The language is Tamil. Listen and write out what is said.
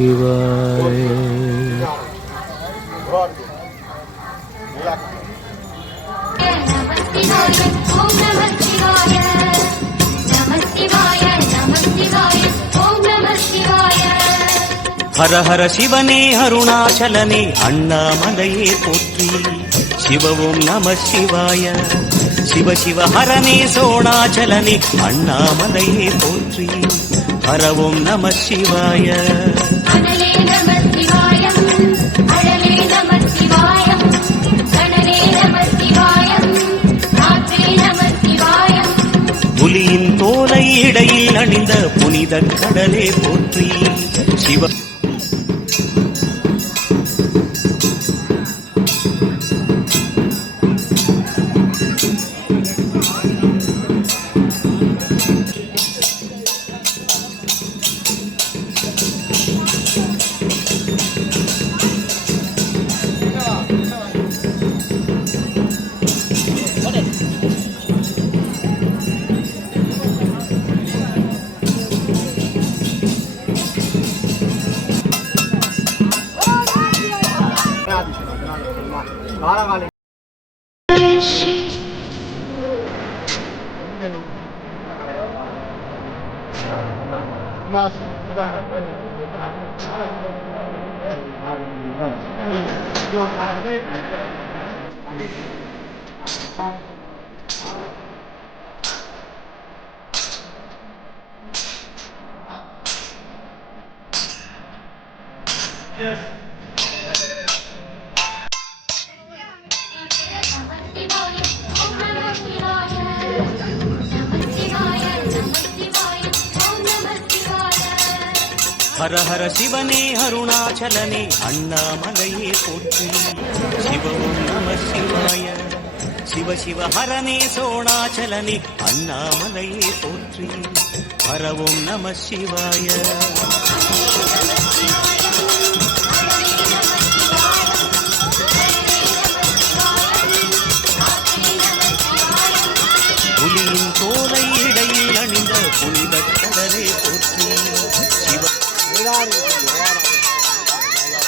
சிவாய. ஹர ஹர சிவனே அருணாச்சலனே அண்ணாமலையே போற்றி. சிவவும் நம சிவாய. சிவ சிவ ஹரனே சோணாச்சலனே அண்ணாமலையே போற்றி. ஹரவும் நம சிவாய. புலியின் தோலை இடையில் அணிந்த புனித கடலே போற்றி. சிவ ஹர ஹர சிவனே அருணாச்சலனே அண்ணாமலையே போற்றி. சிவவும் நம சிவாய. சிவ சிவ ஹரனே சோணாச்சலனே அண்ணாமலையே போற்றி. ஹரவும் நம சிவாய.